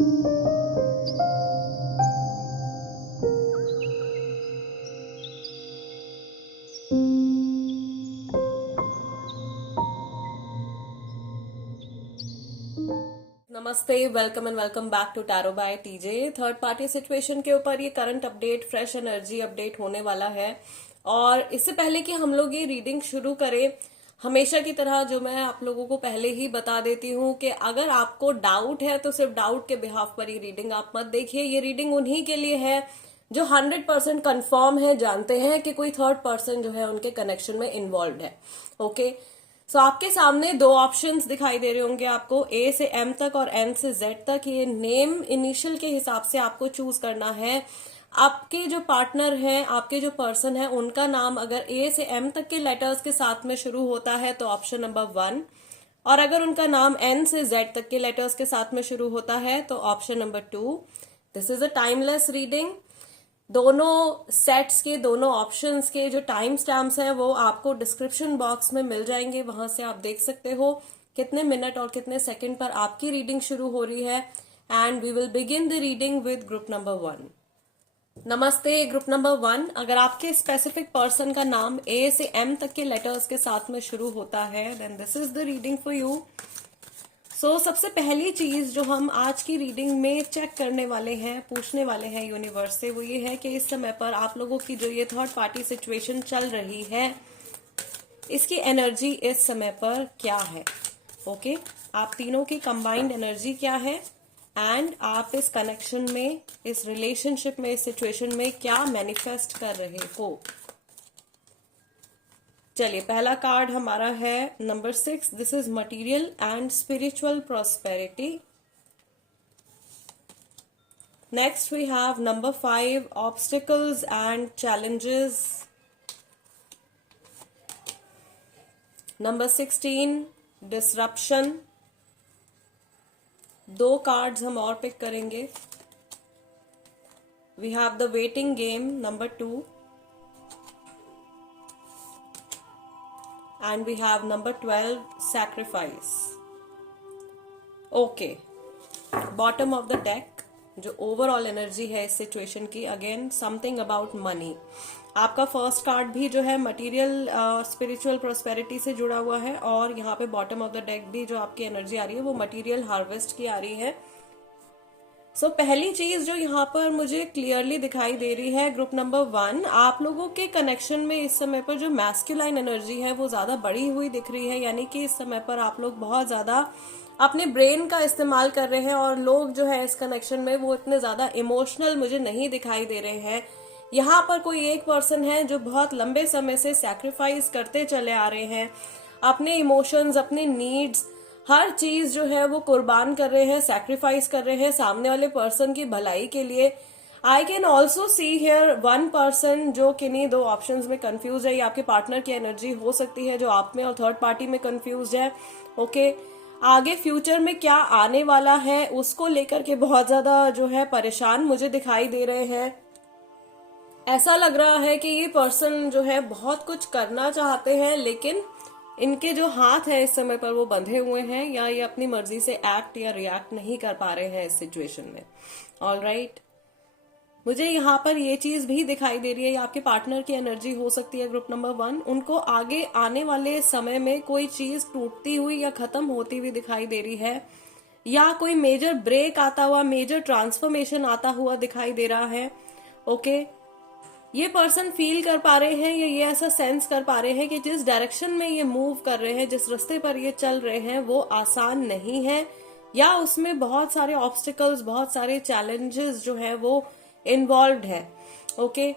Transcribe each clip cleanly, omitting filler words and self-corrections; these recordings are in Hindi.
नमस्ते, welcome and welcome back to tarot by TJ. Third party situation के ऊपर ये current update, fresh energy update होने वाला है। और इससे पहले कि हम लोग ये रीडिंग शुरू करें, हमेशा की तरह जो मैं आप लोगों को पहले ही बता देती हूँ कि अगर आपको डाउट है तो सिर्फ डाउट के बिहाफ पर ये रीडिंग आप मत देखिए। ये रीडिंग उन्हीं के लिए है जो 100% कंफर्म है, जानते हैं कि कोई थर्ड पर्सन जो है उनके कनेक्शन में इन्वॉल्व है। ओके, सो आपके सामने दो ऑप्शंस दिखाई दे रहे होंगे आपको, ए से एम तक और एन से जेड तक। ये नेम इनिशियल के हिसाब से आपको चूज करना है। आपके जो पार्टनर हैं, आपके जो पर्सन है, उनका नाम अगर ए से एम तक के लेटर्स के साथ में शुरू होता है तो ऑप्शन नंबर 1, और अगर उनका नाम एन से जेड तक के लेटर्स के साथ में शुरू होता है तो option number 2। This is a timeless reading. दोनों सेट्स के, दोनों ऑप्शंस के जो टाइम स्टैम्प्स हैं वो आपको डिस्क्रिप्शन बॉक्स में मिल जाएंगे। वहां से आप देख सकते हो कितने मिनट और कितने सेकंड पर आपकी रीडिंग शुरू हो रही है। And we will begin the reading with group number 1। नमस्ते ग्रुप नंबर 1। अगर आपके स्पेसिफिक पर्सन का नाम ए से एम तक के लेटर्स के साथ में शुरू होता है then this is the reading for you. So सबसे पहली चीज जो हम आज की रीडिंग में चेक करने वाले हैं, पूछने वाले हैं यूनिवर्स से, वो ये है कि इस समय पर आप लोगों की जो ये थर्ड पार्टी सिचुएशन चल रही है, इसकी एनर्जी इस समय पर क्या है। ओके, आप तीनों की कंबाइंड एनर्जी क्या है एंड आप इस कनेक्शन में, इस रिलेशनशिप में, इस सिचुएशन में क्या मैनिफेस्ट कर रहे हो। चलिए, पहला कार्ड हमारा है number 6। This is material and spiritual prosperity. Next we have number 5, obstacles and challenges. Number 16, disruption. दो कार्ड्स हम और पिक करेंगे। We have the waiting game number 2 and we have number 12, sacrifice. Okay, bottom of the deck जो ओवरऑल एनर्जी है इस सिचुएशन की, अगेन समथिंग अबाउट मनी। आपका फर्स्ट कार्ड भी जो है मटेरियल स्पिरिचुअल प्रोस्पेरिटी से जुड़ा हुआ है, और यहाँ पे बॉटम ऑफ द डेक भी जो आपकी एनर्जी आ रही है वो मटेरियल हार्वेस्ट की आ रही है। सो पहली चीज जो यहाँ पर मुझे क्लियरली दिखाई दे रही है ग्रुप नंबर 1, आप लोगों के कनेक्शन में इस समय पर जो मैस्कुलाइन एनर्जी है वो ज्यादा बढ़ी हुई दिख रही है। यानी कि इस समय पर आप लोग बहुत ज्यादा अपने ब्रेन का इस्तेमाल कर रहे हैं, और लोग जो है इस कनेक्शन में वो इतने ज्यादा इमोशनल मुझे नहीं दिखाई दे रहे हैं। यहाँ पर कोई एक पर्सन है जो बहुत लंबे समय से सैक्रिफाइस करते चले आ रहे हैं, अपने इमोशंस, अपने नीड्स, हर चीज जो है वो कुर्बान कर रहे हैं, सैक्रिफाइस कर रहे हैं सामने वाले पर्सन की भलाई के लिए। I can also see here one person जो किन्हीं दो ऑप्शंस में कंफ्यूज है। ये आपके पार्टनर की एनर्जी हो सकती है जो आप में और थर्ड पार्टी में कंफ्यूज है। ओके, आगे फ्यूचर में क्या आने वाला है उसको लेकर के बहुत ज्यादा जो है परेशान मुझे दिखाई दे रहे हैं। ऐसा लग रहा है कि ये पर्सन जो है बहुत कुछ करना चाहते हैं, लेकिन इनके जो हाथ है इस समय पर वो बंधे हुए हैं, या ये अपनी मर्जी से एक्ट या रिएक्ट नहीं कर पा रहे हैं इस सिचुएशन में। ऑलराइट, मुझे यहाँ पर ये चीज भी दिखाई दे रही है, ये आपके पार्टनर की एनर्जी हो सकती है ग्रुप नंबर 1। उनको आगे आने वाले समय में कोई चीज टूटती हुई या खत्म होती हुई दिखाई दे रही है, या कोई मेजर ब्रेक आता हुआ, मेजर ट्रांसफॉर्मेशन आता हुआ दिखाई दे रहा है। ओके, ये पर्सन फील कर पा रहे हैं या ये ऐसा सेंस कर पा रहे हैं कि जिस डायरेक्शन में ये मूव कर रहे हैं, जिस रास्ते पर ये चल रहे हैं वो आसान नहीं है, या उसमें बहुत सारे ऑब्स्टिकल्स, बहुत सारे चैलेंजेस जो है वो इन्वॉल्व है। Okay,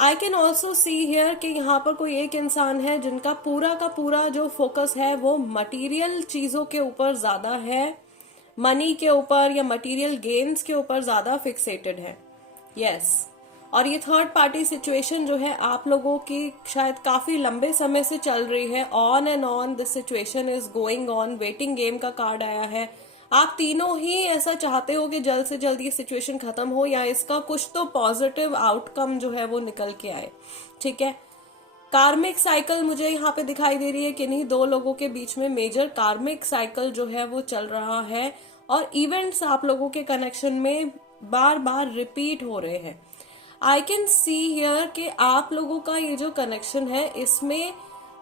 I can also see here कि यहाँ पर कोई एक इंसान है जिनका पूरा का पूरा जो फोकस है वो मटीरियल चीजों के ऊपर ज्यादा है, मनी के ऊपर या मटीरियल गेन्स के ऊपर ज्यादा फिक्सेटेड है। यस, और ये थर्ड पार्टी सिचुएशन जो है आप लोगों की शायद काफी लंबे समय से चल रही है। On and on this situation is going on. Waiting game का कार्ड आया है। आप तीनों ही ऐसा चाहते हो कि जल्द से जल्द ये सिचुएशन खत्म हो, या इसका कुछ तो पॉजिटिव आउटकम जो है वो निकल के आए। ठीक है, कार्मिक साइकिल मुझे यहाँ पे दिखाई दे रही है कि नहीं, दो लोगों के बीच में मेजर कार्मिक साइकिल जो है वो चल रहा है, और इवेंट्स आप लोगों के कनेक्शन में बार बार रिपीट हो रहे हैं। आई कैन सी हियर कि आप लोगों का ये जो कनेक्शन है इसमें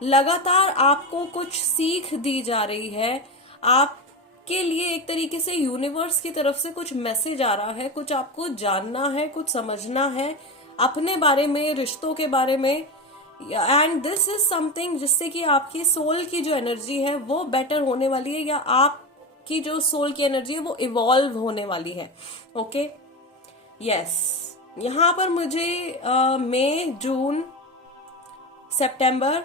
लगातार आपको कुछ सीख दी जा रही है। आपके लिए एक तरीके से यूनिवर्स की तरफ से कुछ मैसेज आ रहा है, कुछ आपको जानना है, कुछ समझना है अपने बारे में, रिश्तों के बारे में। एंड दिस इज समथिंग जिससे कि आपकी सोल की जो एनर्जी है वो बेटर होने वाली है, या आपकी जो सोल की एनर्जी है वो इवॉल्व होने वाली है। ओके, यस, यहाँ पर मुझे मई, जून, सितंबर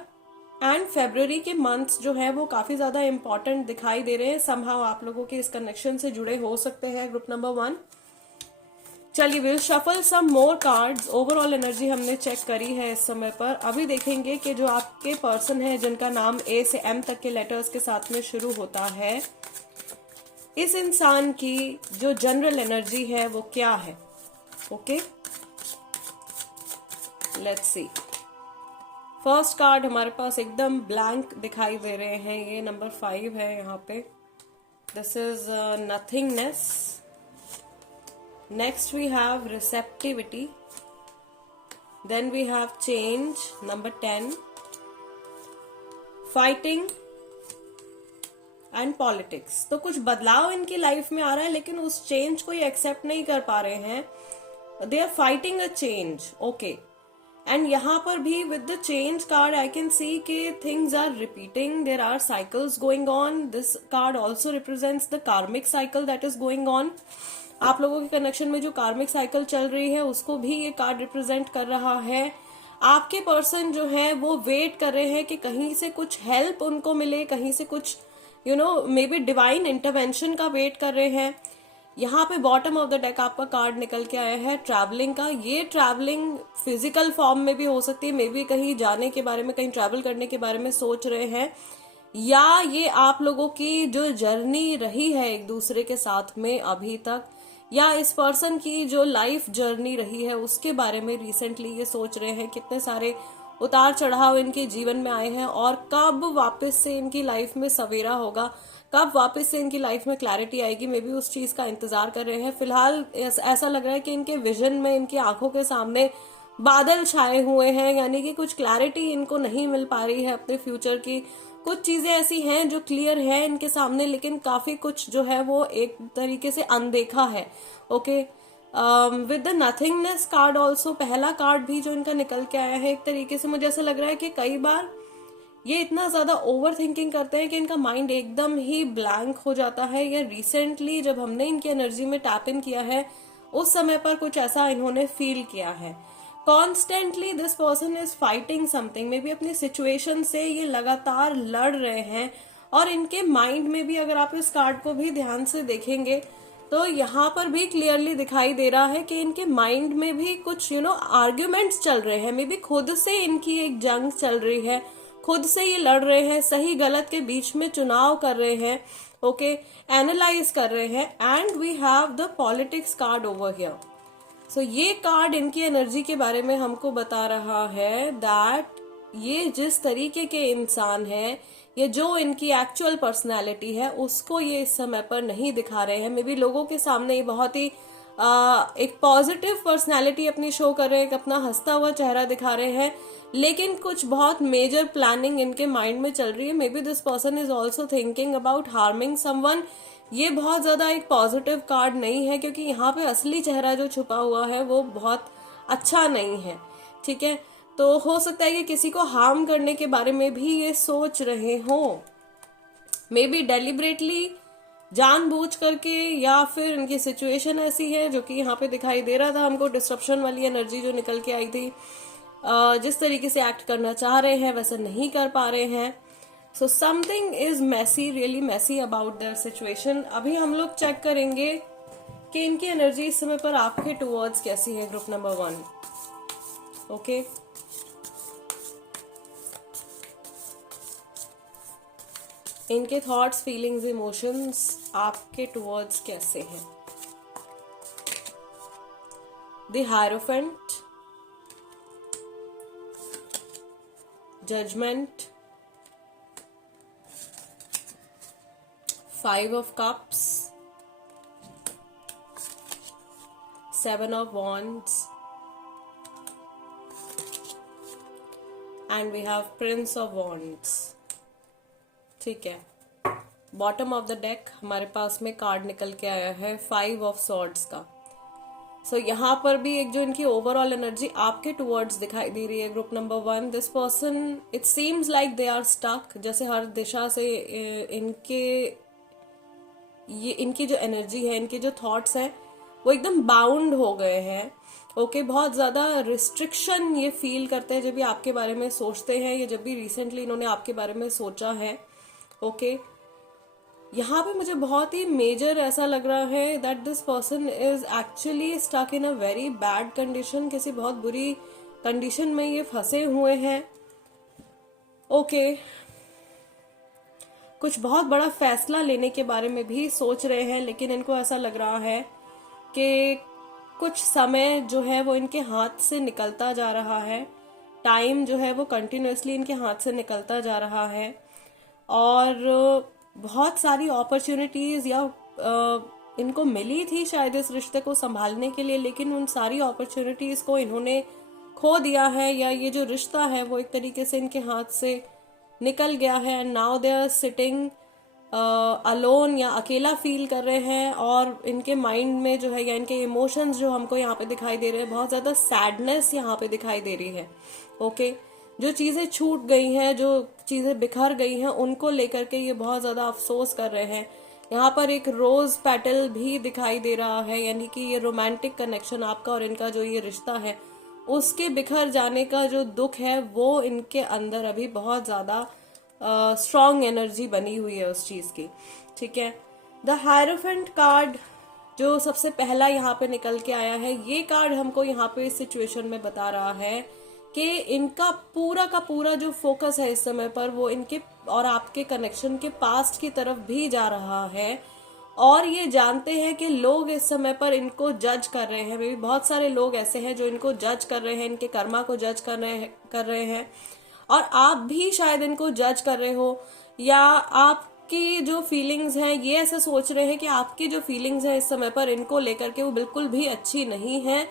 एंड फरवरी के मंथ्स जो है वो काफी ज्यादा इंपॉर्टेंट दिखाई दे रहे हैं। समहाउ आप लोगों के इस कनेक्शन से जुड़े हो सकते हैं ग्रुप नंबर 1। चलिए will shuffle some more cards. Overall energy हमने चेक करी है इस समय पर। अभी देखेंगे कि जो आपके पर्सन है जिनका नाम ए से एम तक के लेटर्स के साथ में शुरू होता है, इस इंसान की जो जनरल एनर्जी है वो क्या है। Okay, let's see. First card हमारे पास एकदम ब्लैंक दिखाई दे रहे हैं, ये नंबर 5 है यहाँ पे। This is nothingness. Next we have receptivity, then we have change, number 10, fighting and politics। तो कुछ बदलाव इनकी लाइफ में आ रहा है लेकिन उस चेंज को ये एक्सेप्ट नहीं कर पा रहे हैं। They are fighting a change. Okay, and यहाँ पर भी with the change card I can see के things are repeating, there are cycles going on. This card also represents the karmic cycle that is going on. आप लोगों के कनेक्शन में जो कार्मिक साइकिल चल रही है उसको भी ये कार्ड रिप्रेजेंट कर रहा है। आपके पर्सन जो है वो वेट कर रहे हैं कि कहीं से कुछ हेल्प उनको मिले, कहीं से कुछ मे बी डिवाइन इंटरवेंशन का वेट कर रहे हैं। यहाँ पे बॉटम ऑफ द डेक आपका कार्ड निकल के आया है ट्रैवलिंग का। ये ट्रैवलिंग फिजिकल फॉर्म में भी हो सकती है, मे बी कहीं जाने के बारे में, कहीं ट्रैवल करने के बारे में सोच रहे हैं, या ये आप लोगों की जो जर्नी रही है एक दूसरे के साथ में अभी तक, या इस पर्सन की जो लाइफ जर्नी रही है उसके बारे में रिसेंटली ये सोच रहे हैं। कितने सारे उतार चढ़ाव इनके जीवन में आए हैं और कब वापस से इनकी लाइफ में सवेरा होगा, कब वापस से इनकी लाइफ में क्लैरिटी आएगी, मे बी उस चीज का इंतजार कर रहे हैं। फिलहाल ऐसा लग रहा है कि इनके विजन में, इनकी आंखों के सामने बादल छाए हुए हैं, यानी कि कुछ क्लैरिटी इनको नहीं मिल पा रही है अपने फ्यूचर की। कुछ चीजें ऐसी हैं जो क्लियर है इनके सामने, लेकिन काफी कुछ जो है वो एक तरीके से अनदेखा है। Okay, with the nothingness card also, पहला कार्ड भी जो इनका निकल के आया है, एक तरीके से मुझे ऐसा लग रहा है कि कई बार ये इतना ज्यादा ओवर थिंकिंग करते हैं कि इनका माइंड एकदम ही ब्लैंक हो जाता है। या रिसेंटली जब हमने इनकी एनर्जी में टैप इन किया है उस समय पर कुछ ऐसा इन्होंने फील किया है। Constantly this person is fighting something, may be अपनी सिचुएशन से ये लगातार लड़ रहे हैं। और इनके माइंड में भी अगर आप इस कार्ड को भी ध्यान से देखेंगे तो यहाँ पर भी क्लियरली दिखाई दे रहा है कि इनके माइंड में भी कुछ आर्ग्यूमेंट्स चल रहे हैं। मे बी खुद से इनकी एक जंग चल रही है, खुद से ये लड़ रहे हैं, सही गलत के बीच में चुनाव कर रहे हैं। ओके, एनालाइज कर रहे हैं। And we have the politics card over here. So ये कार्ड इनकी एनर्जी के बारे में हमको बता रहा है दैट ये जिस तरीके के इंसान है, ये जो इनकी एक्चुअल पर्सनालिटी है उसको ये इस समय पर नहीं दिखा रहे हैं। मे बी लोगों के सामने ये बहुत ही एक पॉजिटिव पर्सनालिटी अपनी शो कर रहे हैं, अपना हंसता हुआ चेहरा दिखा रहे हैं, लेकिन कुछ बहुत मेजर प्लानिंग इनके माइंड में चल रही है। May be this person is also thinking about harming someone. ये बहुत ज्यादा एक पॉजिटिव कार्ड नहीं है क्योंकि यहाँ पे असली चेहरा जो छुपा हुआ है वो बहुत अच्छा नहीं है। ठीक है, तो हो सकता है कि किसी को हार्म करने के बारे में भी ये सोच रहे हो, मे बी डेलिबरेटली, जानबूझ करके, या फिर इनकी सिचुएशन ऐसी है जो कि यहाँ पे दिखाई दे रहा था हमको, डिस्ट्रप्शन वाली एनर्जी जो निकल के आई थी। जिस तरीके से एक्ट करना चाह रहे हैं वैसा नहीं कर पा रहे हैं। So something is messy, really messy about their situation. अभी हम लोग चेक करेंगे कि इनकी एनर्जी इस समय पर आपके टूवर्ड्स कैसी है ग्रुप नंबर 1। ओके, इनके थॉट्स, फीलिंग्स, इमोशंस आपके टुवर्ड्स कैसे हैं। The hierophant, judgement, 5 of cups, 7 of Wands, and we have Prince of Wands. ठीक है, बॉटम ऑफ द डेक हमारे पास में कार्ड निकल के आया है 5 ऑफ Swords का. सो यहाँ पर भी एक जो इनकी ओवरऑल एनर्जी आपके टुवर्ड्स दिखाई दे रही है. Group number 1, this person, it seems like they are stuck. जैसे हर दिशा से इनकी जो एनर्जी है, इनके जो थॉट्स हैं, वो एकदम बाउंड हो गए हैं. ओके, बहुत ज्यादा रिस्ट्रिक्शन ये फील करते हैं जब भी आपके बारे में सोचते हैं, या जब भी रिसेंटली इन्होंने आपके बारे में सोचा है. ओके, यहाँ पे मुझे बहुत ही मेजर ऐसा लग रहा है that this person is actually stuck in a very bad condition. किसी बहुत बुरी कंडीशन में ये फंसे हुए हैं. ओके, कुछ बहुत बड़ा फैसला लेने के बारे में भी सोच रहे हैं, लेकिन इनको ऐसा लग रहा है कि कुछ समय जो है वो इनके हाथ से निकलता जा रहा है. टाइम जो है वो कंटिन्यूसली इनके हाथ से निकलता जा रहा है, और बहुत सारी अपॉर्चुनिटीज या इनको मिली थी शायद इस रिश्ते को संभालने के लिए, लेकिन उन सारी अपॉर्चुनिटीज को इन्होंने खो दिया है, या ये जो रिश्ता है वो एक तरीके से इनके हाथ से निकल गया है. And now they are sitting alone, या अकेला फील कर रहे हैं, और इनके माइंड में जो है, या इनके इमोशंस जो हमको यहाँ पे दिखाई दे रहे हैं, बहुत ज्यादा सैडनेस यहाँ पे दिखाई दे रही है. ओके, जो चीजें छूट गई हैं, जो चीजें बिखर गई हैं, उनको लेकर के ये बहुत ज्यादा अफसोस कर रहे हैं. यहाँ पर एक रोज पेटल भी दिखाई दे रहा है, यानी कि ये रोमांटिक कनेक्शन आपका और इनका जो ये रिश्ता है, उसके बिखर जाने का जो दुख है वो इनके अंदर अभी बहुत ज्यादा स्ट्रॉन्ग एनर्जी बनी हुई है उस चीज की. ठीक है, द हायरोफेंट कार्ड जो सबसे पहला यहाँ पे निकल के आया है, ये कार्ड हमको यहाँ पे इस सिचुएशन में बता रहा है कि इनका पूरा का पूरा जो फोकस है इस समय पर, वो इनके और आपके कनेक्शन के पास्ट की तरफ भी जा रहा है. और ये जानते हैं कि लोग इस समय पर इनको जज कर रहे हैं. मे भी बहुत सारे लोग ऐसे हैं जो इनको जज कर रहे हैं, इनके कर्मा को जज कर रहे हैं, और आप भी शायद इनको जज कर रहे हो, या आपकी जो फीलिंग्स हैं, ये ऐसे सोच रहे हैं कि आपकी जो फीलिंग्स हैं इस समय पर इनको लेकर के वो बिल्कुल भी अच्छी नहीं है,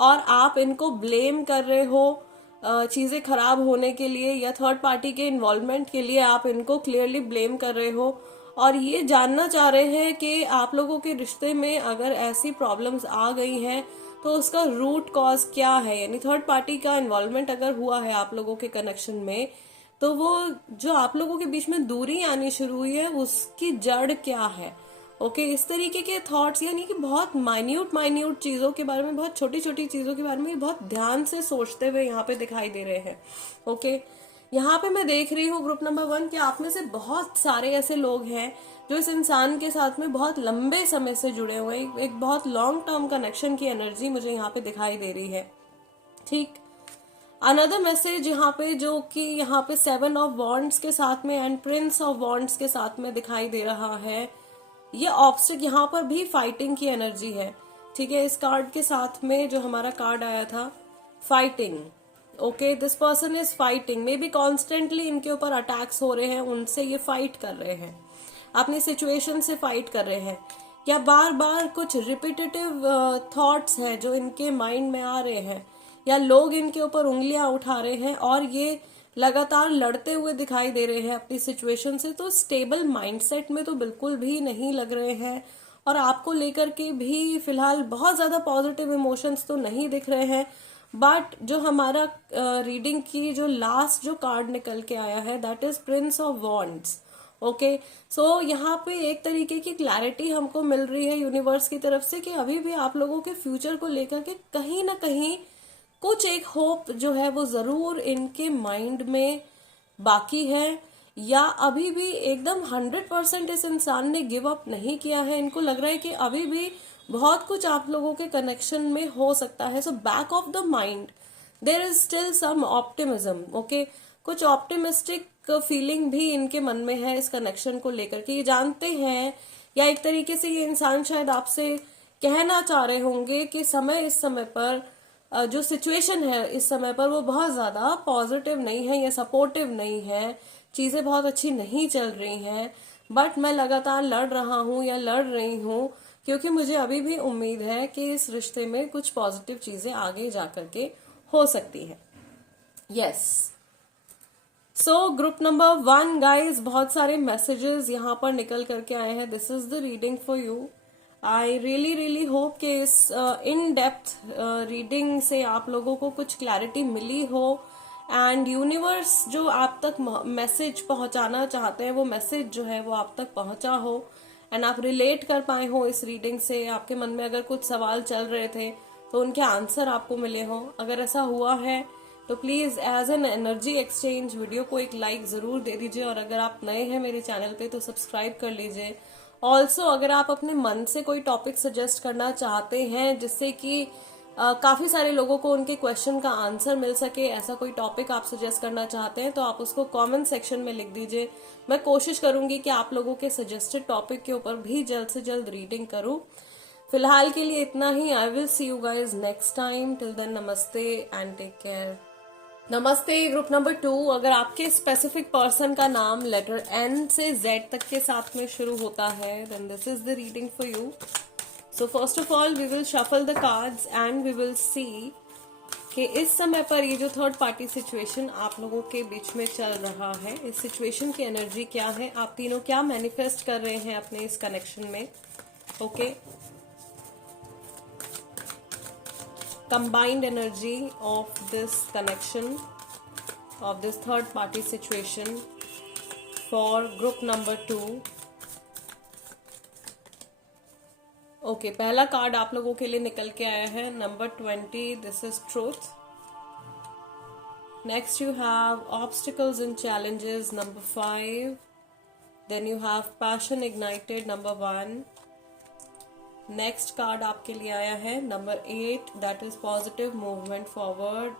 और आप इनको ब्लेम कर रहे हो चीजें खराब होने के लिए, या थर्ड पार्टी के इन्वॉल्वमेंट के लिए आप इनको क्लियरली ब्लेम कर रहे हो. और ये जानना चाह रहे हैं कि आप लोगों के रिश्ते में अगर ऐसी प्रॉब्लम्स आ गई हैं तो उसका रूट कॉज क्या है. यानी थर्ड पार्टी का इन्वॉल्वमेंट अगर हुआ है आप लोगों के कनेक्शन में, तो वो जो आप लोगों के बीच में दूरी आनी शुरू हुई है, उसकी जड़ क्या है. ओके, इस तरीके के थॉट्स, यानी कि बहुत माइन्यूट चीजों के बारे में, बहुत छोटी छोटी चीजों के बारे में बहुत ध्यान से सोचते हुए यहाँ पे दिखाई दे रहे हैं. ओके, यहाँ पे मैं देख रही हूँ ग्रुप नंबर 1 कि आप में से बहुत सारे ऐसे लोग हैं जो इस इंसान के साथ में बहुत लंबे समय से जुड़े हुए हैं. एक बहुत लॉन्ग टर्म कनेक्शन की एनर्जी मुझे यहाँ पे दिखाई दे रही है. ठीक, अनदर मैसेज यहाँ पे जो कि यहाँ पे 7 ऑफ वॉन्ड्स के साथ में एंड प्रिंस ऑफ वॉन्ड्स के साथ में दिखाई दे रहा है. ये ऑब्स्टिक, यहाँ पर भी फाइटिंग की एनर्जी है. ठीक है, इस कार्ड के साथ में जो हमारा कार्ड आया था, fighting. Okay, this person is fighting. May be constantly इनके ऊपर अटैक्स हो रहे हैं, उनसे ये फाइट कर रहे हैं, अपनी सिचुएशन से फाइट कर रहे हैं, या बार बार कुछ रिपीटेटिव थॉट्स हैं जो इनके माइंड में आ रहे हैं, या लोग इनके ऊपर उंगलियां उठा रहे हैं, और ये लगातार लड़ते हुए दिखाई दे रहे हैं अपनी सिचुएशन से. तो स्टेबल माइंडसेट में तो बिल्कुल भी नहीं लग रहे हैं, और आपको लेकर के भी फिलहाल बहुत ज्यादा पॉजिटिव इमोशंस तो नहीं दिख रहे हैं. बट जो हमारा रीडिंग की जो लास्ट जो कार्ड निकल के आया है, that is prince of wands. Okay, so यहाँ पे एक तरीके की क्लैरिटी हमको मिल रही है यूनिवर्स की तरफ से कि अभी भी आप लोगों के फ्यूचर को लेकर के कहीं ना कहीं कुछ एक होप जो है वो जरूर इनके माइंड में बाकी है, या अभी भी एकदम 100% इस इंसान ने गिव अप नहीं किया है. इनको लग रहा है कि अभी भी बहुत कुछ आप लोगों के कनेक्शन में हो सकता है. So back of the mind there is still some optimism. Okay, कुछ ऑप्टिमिस्टिक फीलिंग भी इनके मन में है इस कनेक्शन को लेकर के. ये जानते हैं, या एक तरीके से ये इंसान शायद आपसे कहना चाह रहे होंगे कि इस समय पर जो सिचुएशन है इस समय पर वो बहुत ज्यादा पॉजिटिव नहीं है, या सपोर्टिव नहीं है, चीजें बहुत अच्छी नहीं चल रही हैं, बट मैं लगातार लड़ रहा हूँ या लड़ रही हूँ क्योंकि मुझे अभी भी उम्मीद है कि इस रिश्ते में कुछ पॉजिटिव चीजें आगे जाकर के हो सकती है। Yes, so group number 1 guys, बहुत सारे मैसेजेस यहाँ पर निकल करके आए हैं। This is the reading for you. I really really hope कि इस इन डेप्थ रीडिंग से आप लोगों को कुछ क्लैरिटी मिली हो एंड यूनिवर्स जो आप तक मैसेज पहुंचाना चाहते हैं वो मैसेज जो है वो आप तक पहुंचा हो एंड आप रिलेट कर पाए हो इस रीडिंग से। आपके मन में अगर कुछ सवाल चल रहे थे तो उनके आंसर आपको मिले हो। अगर ऐसा हुआ है तो please as an energy exchange video को एक लाइक जरूर दे दीजिए, और अगर आप नए हैं मेरे चैनल पे तो सब्सक्राइब कर लीजिए। ऑल्सो अगर आप अपने मन से कोई टॉपिक सजेस्ट करना चाहते हैं जिससे कि काफी सारे लोगों को उनके क्वेश्चन का आंसर मिल सके, ऐसा कोई टॉपिक आप सजेस्ट करना चाहते हैं तो आप उसको कमेंट सेक्शन में लिख दीजिए। मैं कोशिश करूंगी कि आप लोगों के सजेस्टेड टॉपिक के ऊपर भी जल्द से जल्द रीडिंग करूं। फिलहाल के लिए इतना ही। I will see you guys next time. Till then नमस्ते एंड टेक केयर। नमस्ते ग्रुप नंबर 2। अगर आपके स्पेसिफिक पर्सन का नाम लेटर एन से जेड तक के साथ में शुरू होता है then this is the reading for you. So first of all we will shuffle the cards and we will see कि इस समय पर ये जो थर्ड पार्टी सिचुएशन आप लोगों के बीच में चल रहा है, इस सिचुएशन की एनर्जी क्या है, आप तीनों क्या मैनिफेस्ट कर रहे हैं अपने इस कनेक्शन में। Okay, combined energy of this connection, of this third party situation for group number 2. Okay, पहला कार्ड आप लोगों के लिए निकल के आया है number 20। This is truth. Next you have obstacles and challenges number 5। Then you have passion ignited number 1। Next card आपके लिए आया है number 8, that is positive movement forward.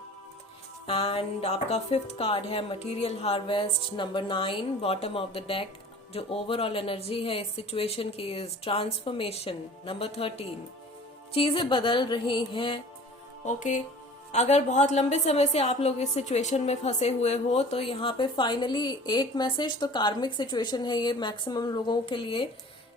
And आपका फिफ्थ कार्ड है material harvest number 9, bottom of the deck. जो ओवरऑल एनर्जी है इस सिचुएशन की इज ट्रांसफॉर्मेशन नंबर 13। चीजें बदल रही हैं। ओके, अगर बहुत लंबे समय से आप लोग इस सिचुएशन में फंसे हुए हो तो यहाँ पे फाइनली एक मैसेज, तो कार्मिक सिचुएशन है ये मैक्सिमम लोगों के लिए,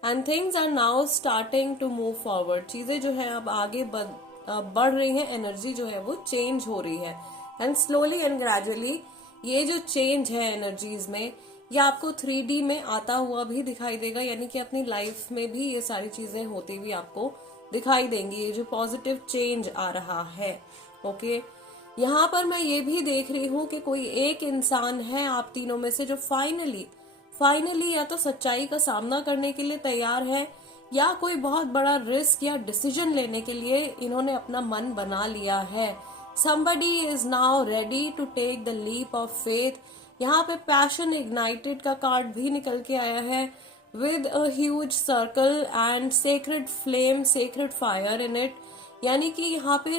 and things are now starting to move forward. चीजें जो है अब आगे बढ़ रही हैं, एनर्जी जो है वो चेंज हो रही है एंड स्लोली एंड ग्रेजुअली ये जो चेंज है एनर्जीज में ये आपको 3D में आता हुआ भी दिखाई देगा, यानी कि अपनी लाइफ में भी ये सारी चीजें होती हुई आपको दिखाई देंगी, ये जो पॉजिटिव चेंज आ रहा है। ओके, यहाँ पर मैं ये भी देख रही हूँ कि कोई एक इंसान है आप तीनों में से जो फाइनली या तो सच्चाई का सामना करने के लिए तैयार है या कोई बहुत बड़ा रिस्क या डिसीजन लेने के लिए इन्होंने अपना मन बना लिया है। somebody is now ready to take the leap of faith। यहाँ पे पैशन इग्नाइटेड का कार्ड भी निकल के आया है with a huge circle and sacred flame, sacred fire in it। यानी कि यहाँ पे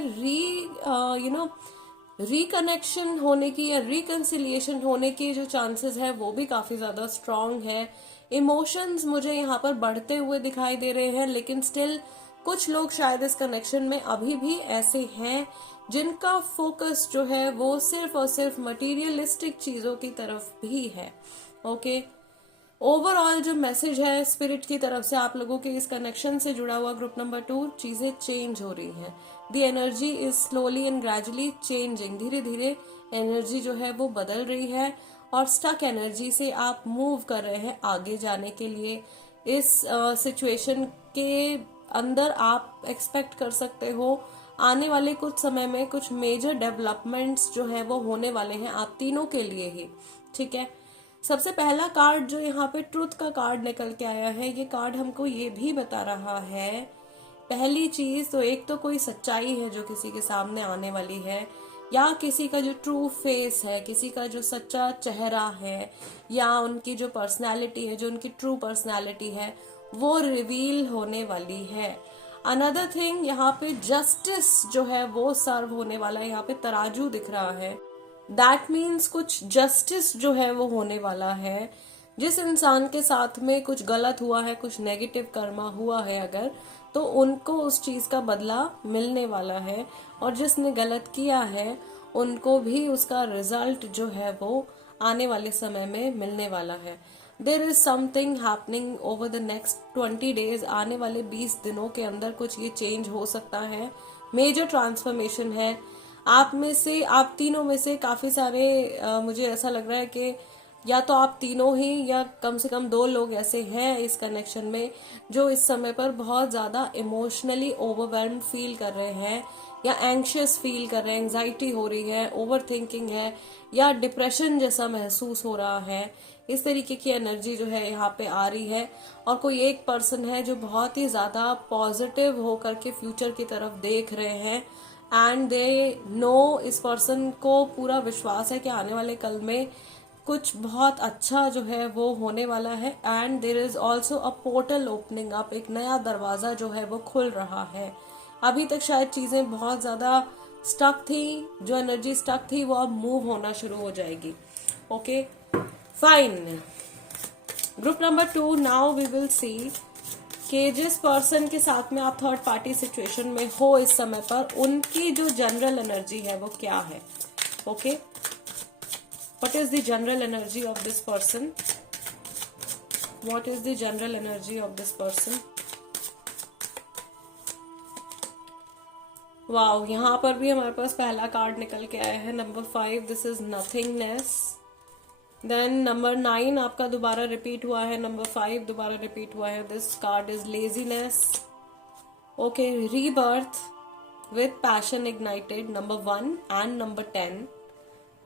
रिकनेक्शन होने की या रिकन्सिलिएशन होने की जो चांसेस है वो भी काफी ज्यादा स्ट्रांग है। इमोशंस मुझे यहाँ पर बढ़ते हुए दिखाई दे रहे हैं, लेकिन स्टिल कुछ लोग शायद इस कनेक्शन में अभी भी ऐसे हैं जिनका फोकस जो है वो सिर्फ और सिर्फ मटीरियलिस्टिक चीजों की तरफ भी है। ओके, ओवरऑल जो मैसेज है स्पिरिट की तरफ से आप लोगों के इस कनेक्शन से जुड़ा हुआ ग्रुप नंबर 2, चीजें चेंज हो रही हैं। The energy is slowly and gradually changing. धीरे धीरे एनर्जी जो है वो बदल रही है और स्टक एनर्जी से आप मूव कर रहे हैं आगे जाने के लिए। इस सिचुएशन के अंदर आप एक्सपेक्ट कर सकते हो आने वाले कुछ समय में कुछ मेजर डेवलपमेंट्स जो है वो होने वाले हैं आप तीनों के लिए ही। ठीक है, सबसे पहला कार्ड जो यहाँ पे ट्रुथ का कार्ड निकल के आया है, ये कार्ड हमको ये भी बता रहा है पहली चीज तो एक तो कोई सच्चाई है जो किसी के सामने आने वाली है, या किसी का जो ट्रू फेस है, किसी का जो सच्चा चेहरा है, या उनकी जो पर्सनालिटी है, जो उनकी ट्रू पर्सनालिटी है वो रिवील होने वाली है। अनदर थिंग, यहाँ पे जस्टिस जो है वो सर्व होने वाला है। यहाँ पे तराजू दिख रहा है, दैट मीन्स कुछ जस्टिस जो है वो होने वाला है। जिस इंसान के साथ में कुछ गलत हुआ है, कुछ नेगेटिव कर्मा हुआ है अगर, तो उनको उस चीज का बदला मिलने वाला है, और जिसने गलत किया है उनको भी उसका रिजल्ट जो है वो आने वाले समय में मिलने वाला है। There is something happening over the next 20 days, आने वाले 20 दिनों के अंदर कुछ ये चेंज हो सकता है, मेजर ट्रांसफॉर्मेशन है। आप में से, आप तीनों में से काफी सारे मुझे ऐसा लग रहा है कि या तो आप तीनों ही या कम से कम 2 लोग ऐसे हैं इस कनेक्शन में जो इस समय पर बहुत ज्यादा इमोशनली ओवरवेल्म फील कर रहे हैं या एंग्शियस फील कर रहे हैं, एंजाइटी हो रही है, ओवर थिंकिंग है या डिप्रेशन जैसा महसूस हो रहा है। इस तरीके की एनर्जी जो है यहाँ पे आ रही है। और कोई एक पर्सन है जो बहुत ही ज्यादा पॉजिटिव होकर के फ्यूचर की तरफ देख रहे हैं एंड दे नो, इस पर्सन को पूरा विश्वास है कि आने वाले कल में कुछ बहुत अच्छा जो है वो होने वाला है। And there is also a portal opening up, एक नया दरवाजा जो है वो खुल रहा है। अभी तक शायद चीजें बहुत ज्यादा स्टक थी, जो एनर्जी स्टक थी वो अब मूव होना शुरू हो जाएगी। Okay fine. Group number 2, now we will see कि जिस पर्सन के साथ में आप थर्ड पार्टी सिचुएशन में हो इस समय पर, उनकी जो जनरल एनर्जी है वो क्या है। Okay, what is the general energy of this person? What is the general energy of this person? Wow, यहाँ पर भी हमारे पास पहला कार्ड निकल के आया है, number 5, this is nothingness. Then number 9 आपका दोबारा रिपीट हुआ है, नंबर 5 दोबारा रिपीट हुआ है, this card is laziness. Okay, rebirth with passion ignited, number 1 and number 10।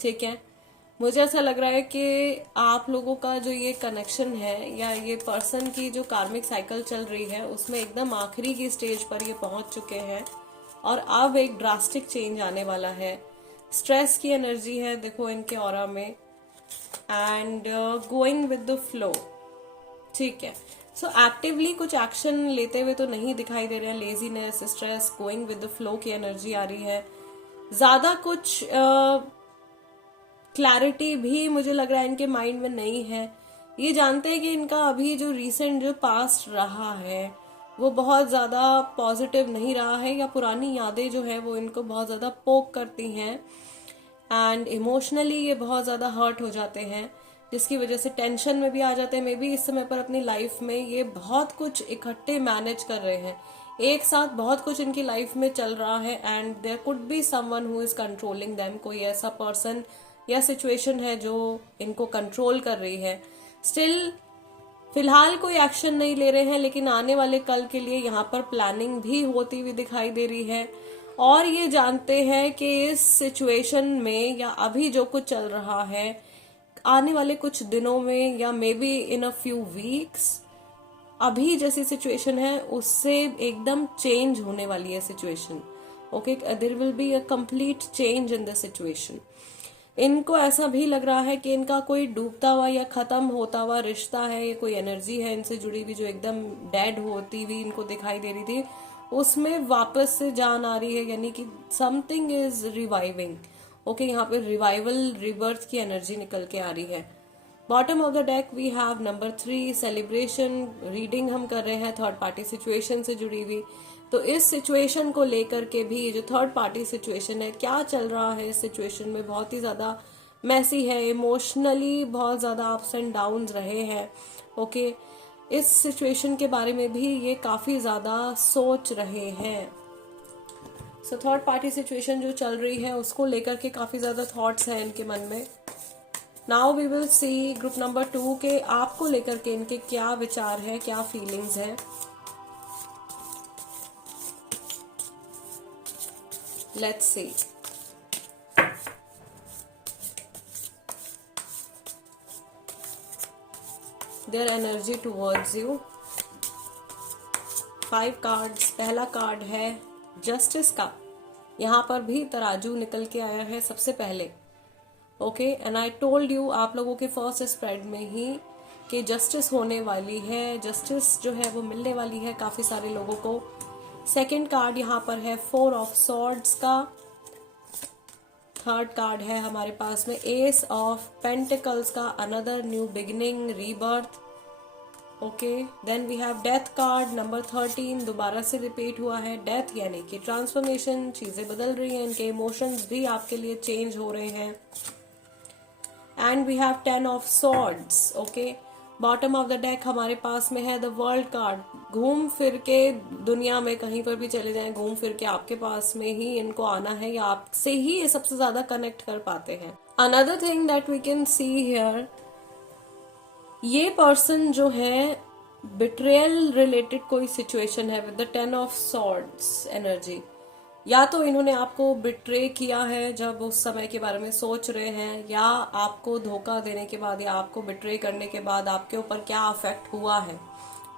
ठीक है, मुझे ऐसा लग रहा है कि आप लोगों का जो ये कनेक्शन है या ये पर्सन की जो कार्मिक साइकिल चल रही है उसमें एकदम आखिरी की स्टेज पर ये पहुंच चुके हैं और अब एक ड्रास्टिक चेंज आने वाला है। स्ट्रेस की एनर्जी है देखो इनके ऑरा में and going with the flow. ठीक है, सो एक्टिवली कुछ एक्शन लेते हुए तो नहीं दिखाई दे रहे हैं। Laziness, stress, going with the flow की एनर्जी आ रही है। ज्यादा कुछ क्लैरिटी भी मुझे लग रहा है इनके माइंड में नहीं है। ये जानते हैं कि इनका अभी जो रिसेंट जो पास्ट रहा है वो बहुत ज्यादा पॉजिटिव नहीं रहा है या पुरानी यादें जो है वो इनको बहुत ज्यादा पोक करती हैं एंड इमोशनली ये बहुत ज्यादा हर्ट हो जाते हैं, जिसकी वजह से टेंशन में भी आ जाते हैं। मे बी इस समय पर अपनी लाइफ में ये बहुत कुछ इकट्ठे मैनेज कर रहे हैं, एक साथ बहुत कुछ इनकी लाइफ में चल रहा है and there could be someone who is controlling them. कोई ऐसा पर्सन या सिचुएशन है जो इनको कंट्रोल कर रही है। स्टिल फिलहाल कोई एक्शन नहीं ले रहे हैं, लेकिन आने वाले कल के लिए यहाँ पर प्लानिंग भी होती हुई दिखाई दे रही है और ये जानते हैं कि इस सिचुएशन में या अभी जो कुछ चल रहा है आने वाले कुछ दिनों में या may be in a few weeks अभी जैसी सिचुएशन है उससे एकदम चेंज होने वाली है situation. Okay, there will be a complete change in the situation. इनको ऐसा भी लग रहा है कि इनका कोई डूबता हुआ या खत्म होता हुआ रिश्ता है, ये कोई एनर्जी है इनसे जुड़ी हुई जो एकदम डेड होती हुई इनको दिखाई दे रही थी, उसमें वापस से जान आ रही है, यानी कि समथिंग इज रिवाइविंग। ओके, यहाँ पे रिवाइवल, रिबर्थ की एनर्जी निकल के आ रही है। Bottom of the deck we have number 3, celebration. Reading हम कर रहे हैं थर्ड पार्टी सिचुएशन से जुड़ी हुई, तो इस सिचुएशन को लेकर के भी जो थर्ड पार्टी सिचुएशन है, क्या चल रहा है इस सिचुएशन में, बहुत ही ज्यादा मैसी है, इमोशनली बहुत ज्यादा अप्स एंड डाउन्स रहे हैं। ओके, इस सिचुएशन के बारे में भी ये काफी ज्यादा सोच रहे हैं। सो थर्ड पार्टी सिचुएशन जो चल रही है उसको लेकर के काफी ज्यादा थॉट्स हैं इनके मन में। Now we will see group number 2 के आपको लेकर के इनके क्या विचार है, क्या फीलिंग्स है। Let's see. Their energy towards you. 5 cards. पहला कार्ड है जस्टिस का। यहाँ पर भी तराजू निकल के आया है सबसे पहले। Okay, and I told you आप लोगों के फर्स्ट स्प्रेड में ही कि जस्टिस होने वाली है, जस्टिस जो है वो मिलने वाली है काफी सारे लोगों को। सेकंड कार्ड यहाँ पर है 4 ऑफ सॉर्ड्स का। थर्ड कार्ड है हमारे पास में एस ऑफ पेंटिकल्स का, another new beginning, rebirth. Okay, then we have death card number 13, दोबारा से रिपीट हुआ है। डेथ यानी कि ट्रांसफॉर्मेशन, चीजें बदल रही हैं, इनके इमोशंस भी आपके लिए चेंज हो रहे हैं। And we have 10 of swords. Okay, bottom of the deck हमारे पास में है द वर्ल्ड कार्ड। घूम फिर के दुनिया में कहीं पर भी चले जाएं, घूम फिर के आपके पास में ही इनको आना है, या आपसे ही ये सबसे ज्यादा कनेक्ट कर पाते हैं। Another thing that we can see here, ये पर्सन जो है बिट्रेयल रिलेटेड कोई सिचुएशन है with the 10 of swords energy. या तो इन्होंने आपको बिट्रे किया है जब उस समय के बारे में सोच रहे हैं, या आपको धोखा देने के बाद या आपको बिट्रे करने के बाद आपके ऊपर क्या अफेक्ट हुआ है,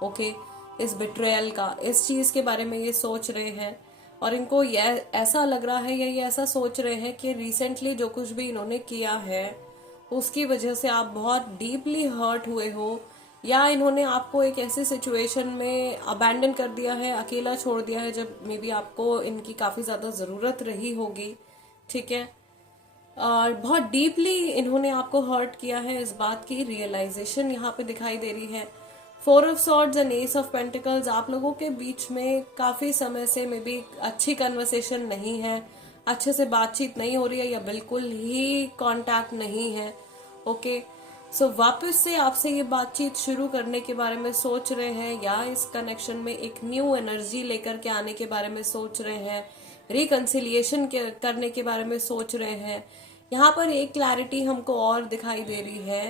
ओके, इस बिट्रेयल का, इस चीज के बारे में ये सोच रहे हैं। और इनको यह ऐसा लग रहा है या ये ऐसा सोच रहे हैं कि रिसेंटली जो कुछ भी इन्होंने किया है उसकी वजह से आप बहुत डीपली हर्ट हुए हो, या इन्होंने आपको एक ऐसी सिचुएशन में अबैंडन कर दिया है, अकेला छोड़ दिया है जब मे बी आपको इनकी काफी ज्यादा जरूरत रही होगी, ठीक है। और बहुत डीपली इन्होंने आपको हर्ट किया है, इस बात की रियलाइजेशन यहाँ पे दिखाई दे रही है। 4 of swords and S of pentacles, आप लोगों के बीच में काफी समय से मे बी अच्छी कन्वर्सेशन नहीं है, अच्छे से बातचीत नहीं हो रही है, या बिल्कुल ही कांटेक्ट नहीं है, ओके। सो वापस से आपसे ये बातचीत शुरू करने के बारे में सोच रहे हैं, या इस कनेक्शन में एक न्यू एनर्जी लेकर के आने के बारे में सोच रहे हैं, रिकंसिलिएशन करने के बारे में सोच रहे हैं। यहाँ पर एक क्लैरिटी हमको और दिखाई दे रही है।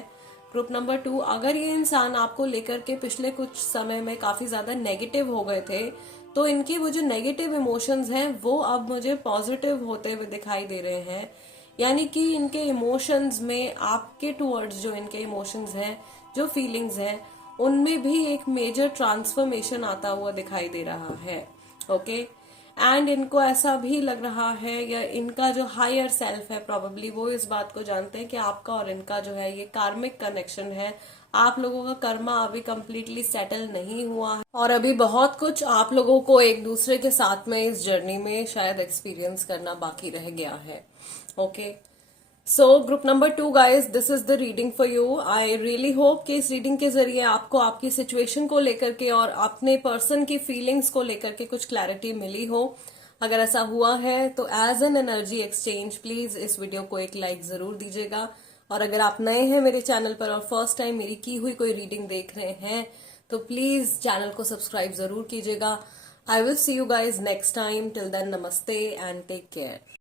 ग्रुप नंबर 2, अगर ये इंसान आपको लेकर के पिछले कुछ समय में काफी ज्यादा नेगेटिव हो गए थे, तो इनके वो जो नेगेटिव इमोशंस हैं वो अब मुझे पॉजिटिव होते हुए दिखाई दे रहे हैं। यानी कि इनके इमोशंस में आपके टुवर्ड्स जो इनके इमोशंस हैं, जो फीलिंग्स हैं, उनमें भी एक मेजर ट्रांसफॉर्मेशन आता हुआ दिखाई दे रहा है, ओके। एंड इनको ऐसा भी लग रहा है, या इनका जो हायर सेल्फ है प्रोबेबली वो इस बात को जानते हैं कि आपका और इनका जो है ये कार्मिक कनेक्शन है। आप लोगों का कर्मा अभी कंप्लीटली सेटल नहीं हुआ है, और अभी बहुत कुछ आप लोगों को एक दूसरे के साथ में इस जर्नी में शायद एक्सपीरियंस करना बाकी रह गया है, okay. So group number 2 guys, this is the reading for you. I really hope कि इस रीडिंग के जरिए आपको आपकी सिचुएशन को लेकर के और अपने पर्सन की फीलिंग्स को लेकर के कुछ क्लैरिटी मिली हो। अगर ऐसा हुआ है तो as an energy exchange please इस वीडियो को एक लाइक जरूर दीजिएगा। और अगर आप नए हैं मेरे चैनल पर और फर्स्ट टाइम मेरी की हुई कोई रीडिंग देख रहे हैं तो प्लीज चैनल को सब्सक्राइब जरूर कीजिएगा। I will see you guys next time. Till then, नमस्ते एंड टेक केयर।